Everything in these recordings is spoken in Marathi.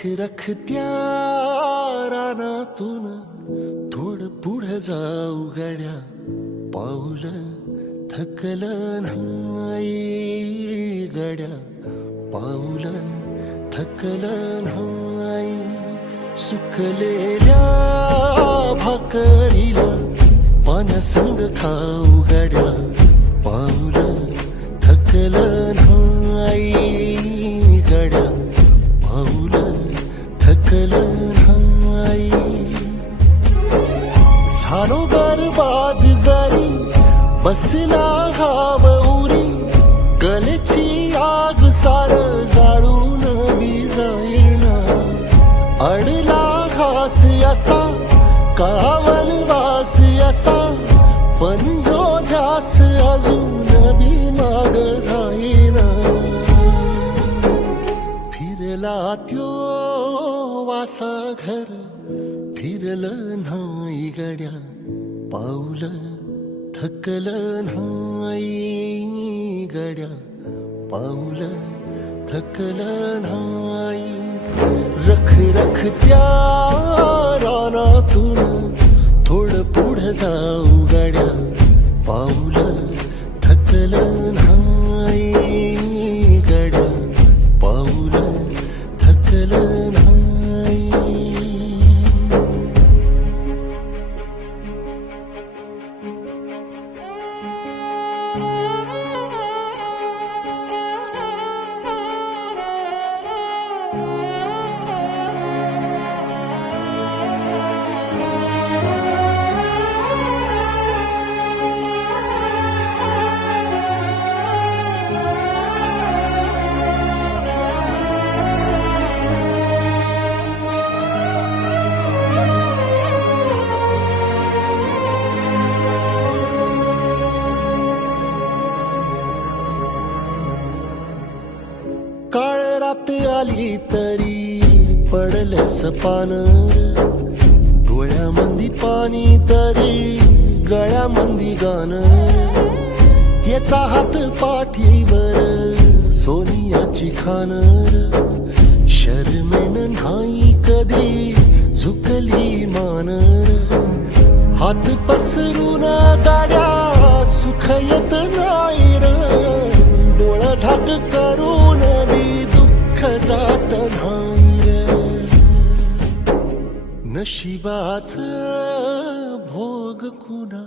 रखरखत्या रानातून थोडं पुढं जाऊ गड्या, पाऊल थकलं नाही गड्या, पाऊल थकलं नाही. सुकलेल्या भाकरीला पानसंग खाऊ गड्या, पाऊल थकलं नाही गड्या, पाऊल थकलं नाही. झालो बरबाद जरी बसला घाव उरी, कलेची आग सार जाळून विजाईना. अडला घास असा काळावन वास असा, पण ह्यो ध्यास अजून बी माग राहीना. फिरला त्यो वासा घर फिरलं नाही गड्या, पाऊल थकलं नाही गड्या, पाऊल थकलं नाही. रखरखत्या रानातून थोडं पुढं जाऊ गड्या, पाऊल थकलं नाही गड्या, पाऊल थकलं नाही. काळ रात आली तरी पडलंस पानर, डोळ्यामंदी पाणी तरी गळ्यामंदी गाणं. याचा हात पाठीवर सोनियाची खानर, शर्मेन नाही कधी झुकली मानर. हात पसरून गाड्या सुख येत नाही र, डोळा झाक करून बी दुःख जात नाही र. नशिबाच भोग कुणा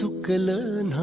चुकलं नाही.